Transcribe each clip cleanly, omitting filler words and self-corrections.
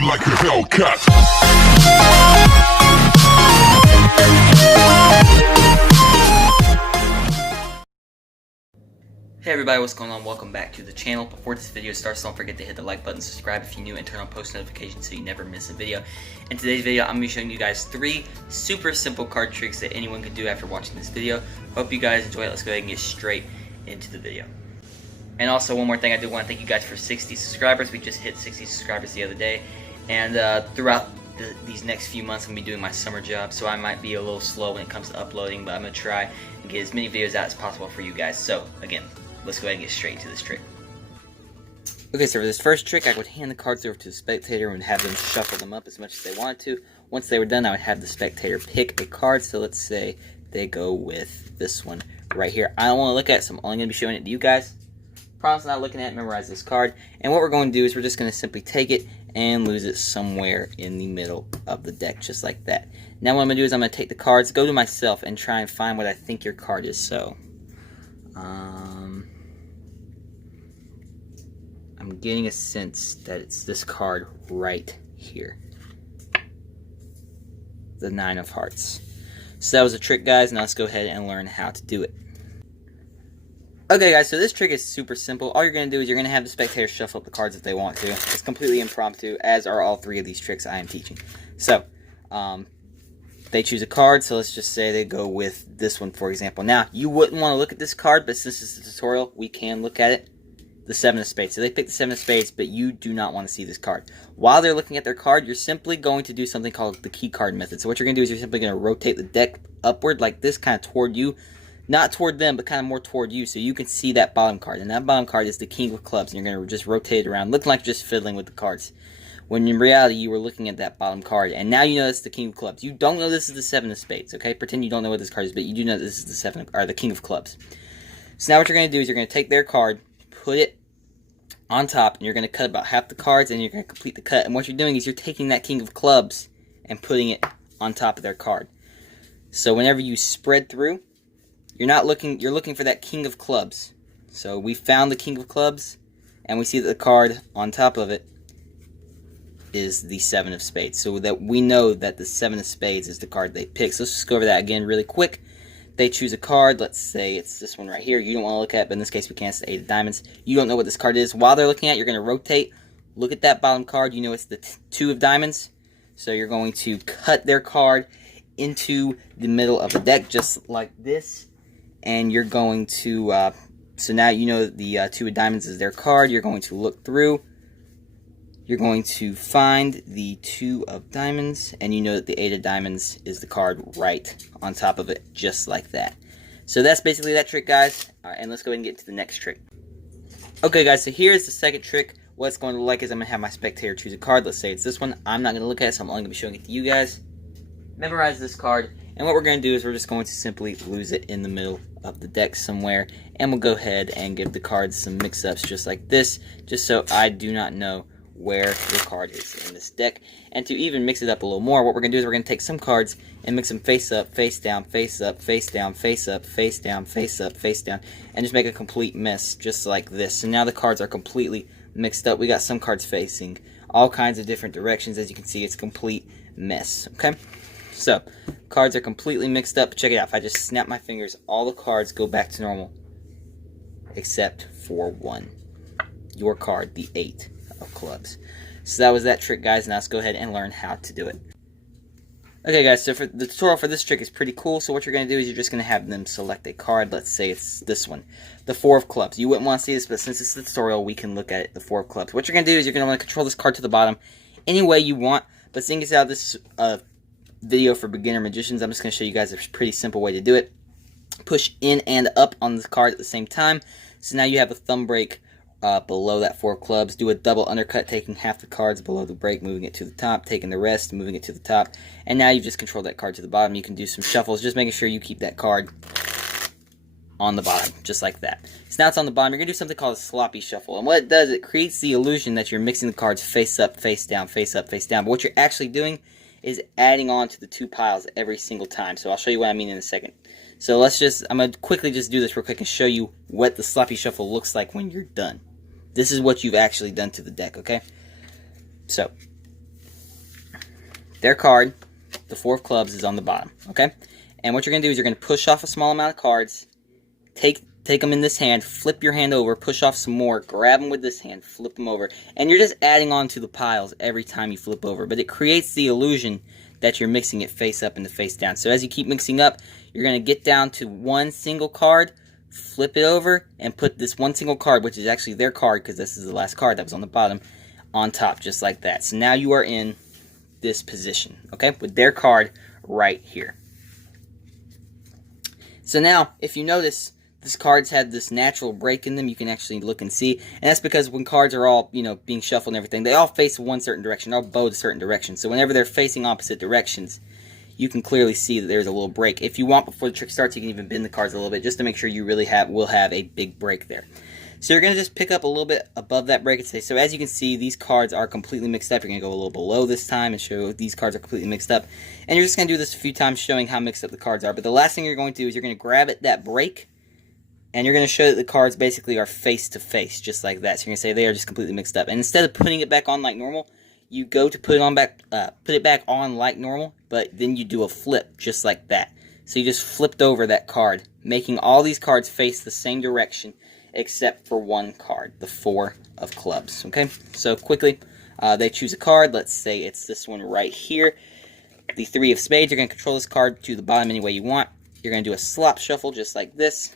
me like a Hellcat. Hey everybody, what's going on? Welcome back to the channel. Before this video starts, don't forget to hit the like button, subscribe if you're new, and turn on post notifications so you never miss a video. In today's video, I'm going to be showing you guys 3 super simple card tricks that anyone can do after watching this video. Hope you guys enjoy it. Let's go ahead and get straight into the video. And also, one more thing, I do want to thank you guys for 60 subscribers. We just hit 60 subscribers the other day. And throughout these next few months, I'm going to be doing my summer job, so I might be a little slow when it comes to uploading, but I'm going to try and get as many videos out as possible for you guys. So, again, let's go ahead and get straight into this trick. Okay, so for this first trick, I would hand the cards over to the spectator and have them shuffle them up as much as they wanted to. Once they were done, I would have the spectator pick a card. So let's say they go with this one right here. I don't want to look at it, so I'm only going to be showing it to you guys. Promise not looking at it, memorize this card. And what we're going to do is we're just going to simply take it and lose it somewhere in the middle of the deck, just like that. Now what I'm going to do is I'm going to take the cards, go to myself, and try and find what I think your card is. So, I'm getting a sense that it's this card right here. The 9 of Hearts. So that was a trick, guys. Now let's go ahead and learn how to do it. Okay, guys, so this trick is super simple. All you're going to do is you're going to have the spectator shuffle up the cards if they want to. It's completely impromptu, as are all 3 of these tricks I am teaching. So, they choose a card, so let's just say they go with this one, for example. Now, you wouldn't want to look at this card, but since it's a tutorial, we can look at it. The 7 of Spades. So they pick the 7 of Spades, but you do not want to see this card. While they're looking at their card, you're simply going to do something called the key card method. So what you're going to do is you're simply going to rotate the deck upward like this, kind of toward you. Not toward them, but kind of more toward you, so you can see that bottom card. And that bottom card is the King of Clubs, and you're going to just rotate it around, looking like you're just fiddling with the cards. When in reality, you were looking at that bottom card, and now you know it's the King of Clubs. You don't know this is the 7 of Spades, okay? Pretend you don't know what this card is, but you do know this is the King of Clubs. So now what you're going to do is you're going to take their card, put it on top, and you're going to cut about half the cards, and you're going to complete the cut. And what you're doing is you're taking that King of Clubs and putting it on top of their card. So whenever you spread through, you're looking for that King of Clubs. So we found the King of Clubs, and we see that the card on top of it is the 7 of Spades. So that we know that the 7 of Spades is the card they pick. So let's just go over that again really quick. They choose a card. Let's say it's this one right here. You don't want to look at it, but in this case we can't. It's the 8 of Diamonds. You don't know what this card is. While they're looking at it, you're going to rotate. Look at that bottom card. You know it's the 2 of Diamonds. So you're going to cut their card into the middle of the deck just like this. And you're going to, so now you know that the 2 of Diamonds is their card. You're going to look through. You're going to find the 2 of Diamonds. And you know that the 8 of Diamonds is the card right on top of it, just like that. So that's basically that trick, guys. All right, and let's go ahead and get to the next trick. Okay, guys, so here's the second trick. What it's going to look like is I'm going to have my spectator choose a card. Let's say it's this one. I'm not going to look at it, so I'm only going to be showing it to you guys. Memorize this card. And what we're going to do is we're just going to simply lose it in the middle of the deck somewhere. And we'll go ahead and give the cards some mix-ups just like this, just so I do not know where your card is in this deck. And to even mix it up a little more, what we're going to do is we're going to take some cards and mix them face up, face down, face up, face down, face up, face down, face up, face down, and just make a complete mess just like this. So now the cards are completely mixed up. We got some cards facing all kinds of different directions. As you can see, it's a complete mess, okay? So, cards are completely mixed up. Check it out. If I just snap my fingers, all the cards go back to normal. Except for one. Your card, the 8 of Clubs. So that was that trick, guys. Now let's go ahead and learn how to do it. Okay, guys. So for the tutorial for this trick is pretty cool. So what you're going to do is you're just going to have them select a card. Let's say it's this one. The 4 of Clubs. You wouldn't want to see this, but since it's the tutorial, we can look at it. The 4 of Clubs. What you're going to do is you're going to want to control this card to the bottom any way you want. But seeing as how this video for beginner magicians, I'm just going to show you guys a pretty simple way to do it. Push in and up on the card at the same time. So now you have a thumb break below that 4 of Clubs. Do a double undercut, taking half the cards below the break, moving it to the top, taking the rest, moving it to the top. And now you've just controlled that card to the bottom. You can do some shuffles, just making sure you keep that card on the bottom, just like that. So now it's on the bottom. You're going to do something called a sloppy shuffle. And what it does, it creates the illusion that you're mixing the cards face up, face down, face up, face down. But what you're actually doing is adding on to the 2 piles every single time. So I'll show you what I mean in a second. So I'm going to quickly just do this real quick and show you what the sloppy shuffle looks like when you're done. This is what you've actually done to the deck, okay? So, their card, the 4 of clubs, is on the bottom, okay? And what you're going to do is you're going to push off a small amount of cards, take them in this hand, flip your hand over, push off some more, grab them with this hand, flip them over, and you're just adding on to the piles every time you flip over, but it creates the illusion that you're mixing it face up and the face down. So as you keep mixing up, you're going to get down to one single card, flip it over, and put this one single card, which is actually their card, because this is the last card that was on the bottom, on top, just like that. So now you are in this position, okay, with their card right here. So now, if you notice, this cards had this natural break in them. You can actually look and see, and that's because when cards are all, being shuffled and everything, they all face one certain direction, all bow a certain direction. So whenever they're facing opposite directions, you can clearly see that there's a little break. If you want, before the trick starts, you can even bend the cards a little bit, just to make sure you really will have a big break there. So you're going to just pick up a little bit above that break and say, so as you can see, these cards are completely mixed up. You're going to go a little below this time and show these cards are completely mixed up. And you're just going to do this a few times, showing how mixed up the cards are. But the last thing you're going to do is you're going to grab at that break, and you're going to show that the cards basically are face to face, just like that. So you're going to say they are just completely mixed up. And instead of putting it back on like normal, you go to put it back on like normal, but then you do a flip, just like that. So you just flipped over that card, making all these cards face the same direction, except for one card, the 4 of clubs, okay? So quickly, they choose a card. Let's say it's this one right here, the 3 of spades. You're going to control this card to the bottom any way you want. You're going to do a slop shuffle just like this.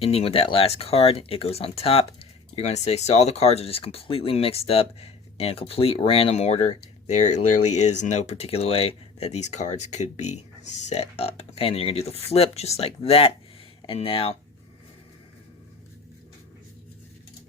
Ending with that last card, it goes on top. You're going to say, so all the cards are just completely mixed up in a complete random order. There literally is no particular way that these cards could be set up. Okay, and then you're going to do the flip just like that. And now,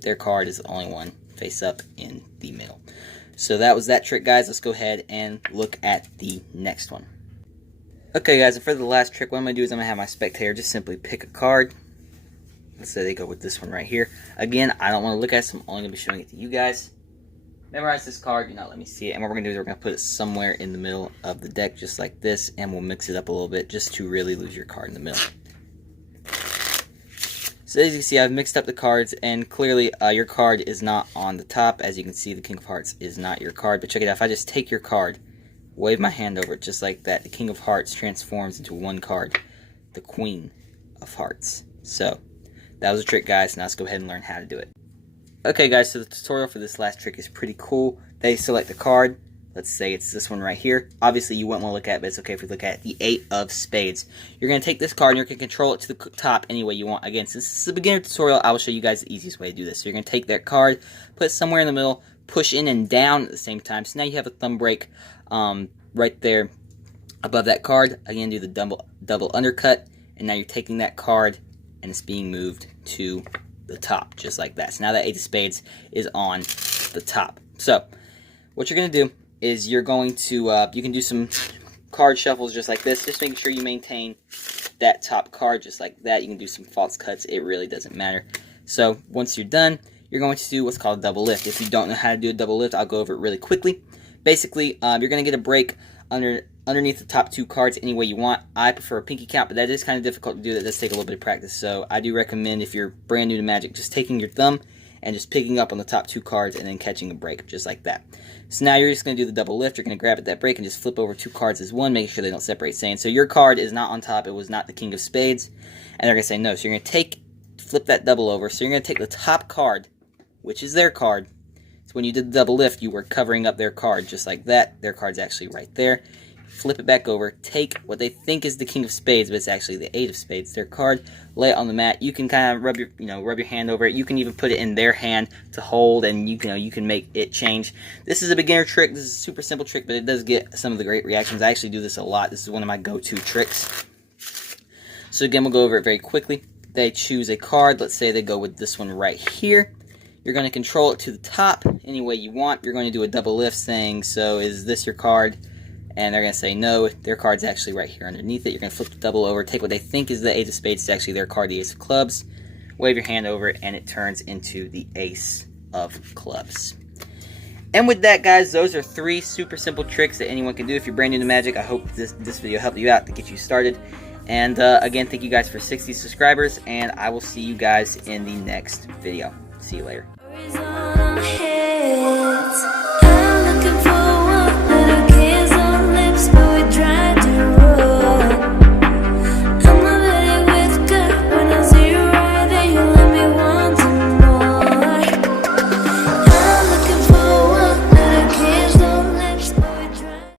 their card is the only one face up in the middle. So that was that trick, guys. Let's go ahead and look at the next one. Okay, guys, and for the last trick, what I'm going to do is I'm going to have my spectator just simply pick a card. Let's say they go with this one right here. Again, I don't want to look at it, so I'm only going to be showing it to you guys. Memorize this card, do not let me see it. And what we're going to do is we're going to put it somewhere in the middle of the deck, just like this, and we'll mix it up a little bit just to really lose your card in the middle. So as you can see, I've mixed up the cards, and clearly your card is not on the top. As you can see, the King of Hearts is not your card. But check it out, if I just take your card, wave my hand over it just like that, the King of Hearts transforms into one card, the Queen of Hearts. So, that was a trick, guys. Now let's go ahead and learn how to do it. Okay, guys, so the tutorial for this last trick is pretty cool. They select the card. Let's say it's this one right here. Obviously, you wouldn't want to look at it, but it's okay if we look at the 8 of spades. You're going to take this card and you're going to control it to the top any way you want. Again, since this is a beginner tutorial, I will show you guys the easiest way to do this. So you're going to take that card, put it somewhere in the middle, push in and down at the same time. So now you have a thumb break right there above that card. Again, do the double undercut, and now you're taking that card and it's being moved to the top, just like that. So now that 8 of spades is on the top. So what you're going to do is you're going to, you can do some card shuffles just like this, just making sure you maintain that top card just like that. You can do some false cuts, it really doesn't matter. So once you're done, you're going to do what's called a double lift. If you don't know how to do a double lift, I'll go over it really quickly. Basically, you're going to get a break underneath the top 2 cards any way you want. I prefer a pinky count, but that is kind of difficult to do. That does take a little bit of practice. So I do recommend, if you're brand new to Magic, just taking your thumb and just picking up on the top 2 cards and then catching a break, just like that. So now you're just going to do the double lift. You're going to grab at that break and just flip over 2 cards as one, making sure they don't separate, saying, so your card is not on top, it was not the King of Spades. And they're going to say no. So you're going to flip that double over. So you're going to take the top card, which is their card. So when you did the double lift, you were covering up their card, just like that. Their card's actually right there. Flip it back over, take what they think is the King of Spades, but it's actually the 8 of Spades, their card, lay it on the mat. You can kind of rub your hand over it. You can even put it in their hand to hold, and you can make it change. This is a beginner trick. This is a super simple trick, but it does get some of the great reactions. I actually do this a lot. This is one of my go-to tricks. So again, we'll go over it very quickly. They choose a card. Let's say they go with this one right here. You're going to control it to the top any way you want. You're going to do a double lift, saying, so is this your card? And they're going to say no, their card's actually right here underneath it. You're going to flip the double over, take what they think is the 8 of spades, it's actually their card, the Ace of clubs. Wave your hand over it, and it turns into the Ace of clubs. And with that, guys, those are 3 super simple tricks that anyone can do. If you're brand new to Magic, I hope this video helped you out to get you started. And again, thank you guys for 60 subscribers, and I will see you guys in the next video. See you later.